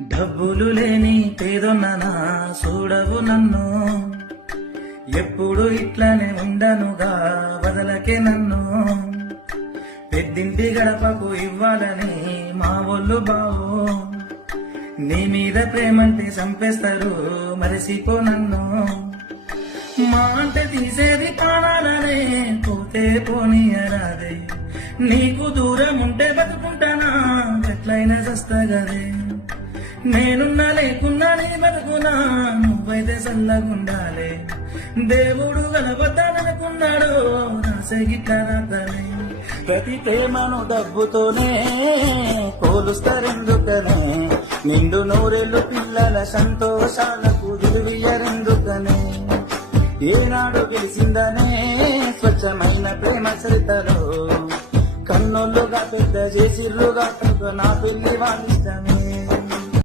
డబ్బులు లేని పేదొన్ననా చూడవు నన్ను, ఎప్పుడు ఇట్లానే ఉండనుగా వదలకే నన్ను. పెద్దింటి గడపకు ఇవ్వాలని మా ఒళ్ళు బావు, నీ మీద ప్రేమంటే చంపేస్తారు మరిసిపో నన్ను. మా అంటే తీసేది ప్రాణాలనే, పోతే పోనీయరాదే. నీకు దూరం ఉంటే బతుకుంటానా, ఎట్లయినా చస్తగదే. నేనున్నా లేకున్నా నీ బతుకునా, నువ్వైతే చల్లగుండాలే. దేవుడు కనబద్దాననుకున్నాడు రాసగిట్లనే. ప్రతి ప్రేమను డబ్బుతోనే పోలుస్తారెందుకనే, నిండు నూరెళ్ళు పిల్లల సంతోషాలకు విలువియ్యరెందుకనే. ఏనాడు గెలిచిందనే స్వచ్ఛమైన ప్రేమ చరితలో, కన్నులుగా పెద్ద చేసిర్రుగా నా పెళ్లి వాళ్ళిష్టమే.